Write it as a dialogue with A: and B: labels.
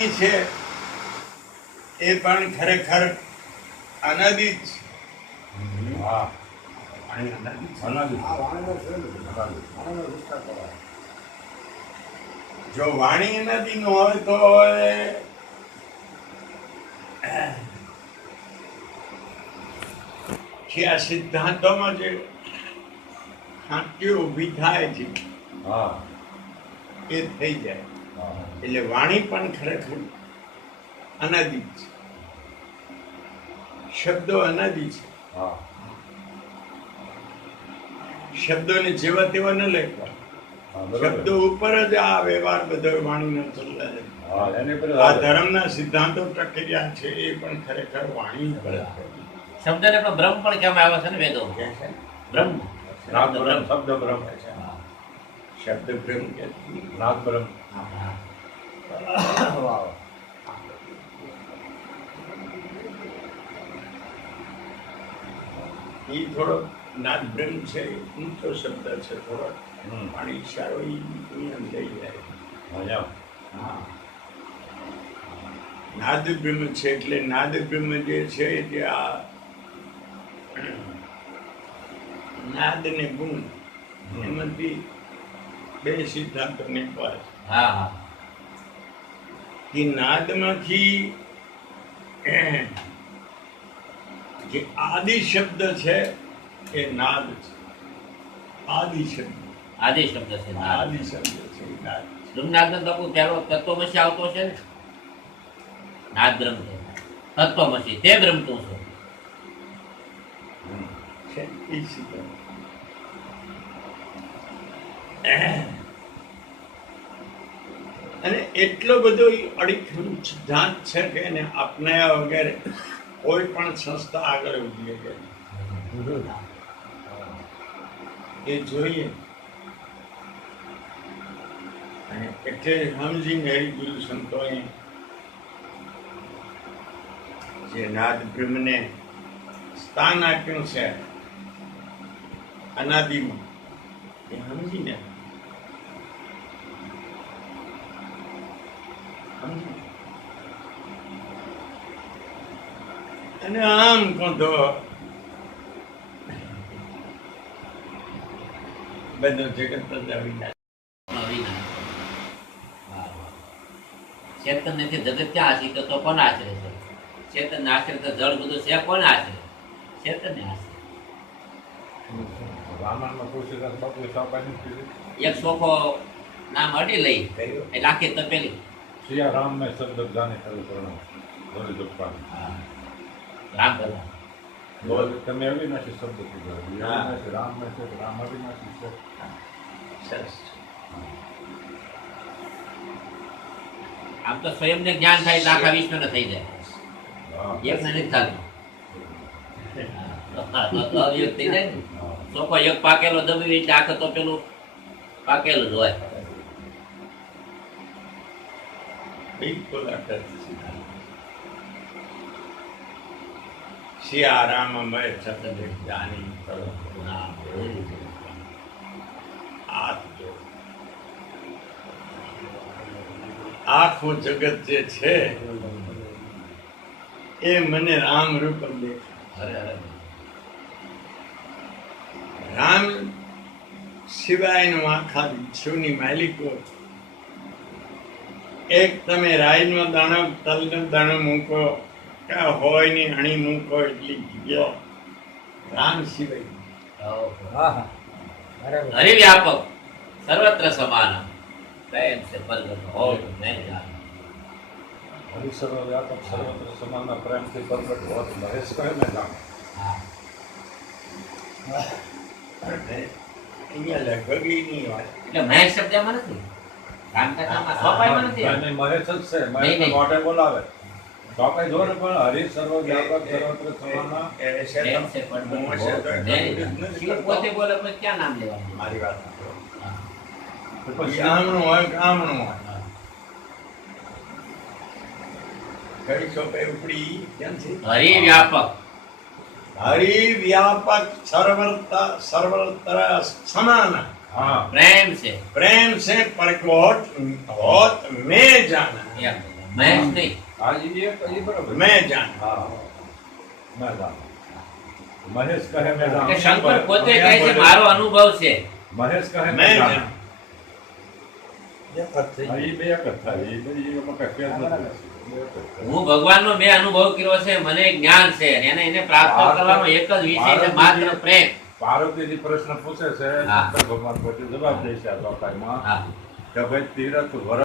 A: છે એ પણ ખરેખર અનાદિત જ વાણી અનાદિ ન હોય તો એ જે આ સિદ્ધાંતોમાં જે ખાંટીઓ ઊભી થાય છે
B: હા.
A: એ થઈ જાય. એટલે વાણી પણ ખરેખર અનાદિ છે. શબ્દો અનાદિ છે. શબ્દોને જેવા તેવા ન લખવા. શબ્દો ઉપર જ આ વ્યવહાર બધો વાણીનો ચાલે છે
B: હા એની પર
A: આ ધર્મના સિદ્ધાંતો પ્રક્રિયા છે એ પણ ખરેખર વાણી.
C: શબ્દને પણ બ્રહ્મ પણ કહેવામાં આવે છે ને વેદો?
A: કે છે?
C: બ્રહ્મ
B: નાદ બ્રહ્મ શબ્દ બ્રહ્મ
A: શબ્દ બ્રહ્મ કે.
B: નાદ બ્રહ્મ
A: એ થોડો નાદ બ્રહ્મ છે ઊંચો શબ્દ છે થોડો. પાણી સારો એ લઈ જાય
B: એમ.
A: હા નાદ બ્રહ્મ છે એટલે નાદ બ્રહ્મ જે છે જે આ નાદ ને ગુણ. એમાંથી બે સિદ્ધાંતો નીકળ્યા છે
C: હા હા.
A: કે નાદમાંથી જે આદિ શબ્દ છે એ નાદ છે. આદિ શબ્દ.
C: આદિ શબ્દ છે
A: આદિ શબ્દ છે નાદ
C: બ્રહ્મનાદ નો તપુ પહેલો તત્વમસી આવતો છે ને? નાદ બ્રહ્મ છે. તત્વમસી તે બ્રહ્મ તું. છે
A: એ સિદ્ધાંત. અને એટલો બધો એ અડીખમ સિદ્ધાંત છે કે એને અપનાયા વગેરે કોઈ પણ સંસ્થા આગળ ઊભી શકે એ જોઈએ. અને એટલે સમજીને ગુરુ સંતોએ જે નાદ બ્રહ્મને સ્થાન આપ્યું છે અનાદિમાં, એ સમજીને અને આમ તો બધું જગત જ આવી.
C: ચેતન નથી જગત ક્યાં આશ્રિત તો કોણ આશરે છે? ચેતન આશ્રિત જળ બધું છે. કોણ આશરે? ચેતન ને
B: આશરે કીધી
C: એક સોખો નામ અડી લઈ? એટલે આખી તપેલી.
B: સિયા રામ મેં શબ્દ જાને ખરું પ્રણામ ધોરી દુપાન
C: રામ કથા
B: તમે અવિનાશી શબ્દ કીધો એ
A: હા.
B: અવિનાશી રામ મેં છે રામ અવિનાશી છે
A: સરસ
C: આમ તો સ્વયં ને જ્ઞાન થાય એટલે આખા વિશ્વ થઈ જાય
B: હા.
C: એક ને નથી થતું તો તો થઈ જાય ને. એક પાકેલો દબી આખો તો પેલું પાકેલું જ હોય
A: બિલકુલ અટલ સિયા રામ મય કરો નામ આ આખું જગત જે છે, એ મને રામ રૂપ દેખાય. રામ સિવાયનું આખા શિવની માલિકો એક તમે રાઈનો દાણો તલનો દાણો મૂકો કે હોયની અણી મૂકો એટલી જગ્યા. રામ સિવાય
C: હરિવ્યાપક. સર્વત્ર સમાન. પ્રેમ સે પરગટ હો નહીં જાન
B: હરિસર્વ વ્યાપક સર્વત્ર સમાનના પ્રેમથી પ્રગટ હોત મહેશ કહે ને જાણ
A: અહીંયા લગભગ એની નહીં હોય
C: એટલે મહેશ શબ્દ એમાં નથી. હરિવ્યાપક
A: હરિ વ્યાપક સર્વત્ર સર્વત્ર સમાન
B: હા
C: પ્રેમ છે
A: પ્રેમ से परकोट होत में जाना
C: એમ મહેશ નહીં
B: હા ઈ એક ઈ બરાબર
A: મેં જાણ
B: હા મેં જાણું. મહેશ કહે મેં
C: કે
B: જાણું.
C: શંકર પોતે કહે છે મારો અનુભવ છે
B: મહેશ કહે મેં
A: મેં
B: જાણું.
A: જાણ
D: એક જ થઈ
B: હા,
D: ગયું.
B: ઈ બે એક જ થાય ઈ બધી એમાં કાંઈ ફેર નથી બે એક જ થાય.
C: હું ભગવાનનો મેં અનુભવ કર્યો છે મને જ્ઞાન છે અને એને એને પ્રાપ્ત કરવાનો એક જ વિષય છે માત્ર પ્રેમ
B: પાર્વતીજી પ્રશ્ન પૂછે છે. ભગવાન પોતે જવાબ દે છે આ ચોપાઈમાં કે ભાઈ તીરથ વર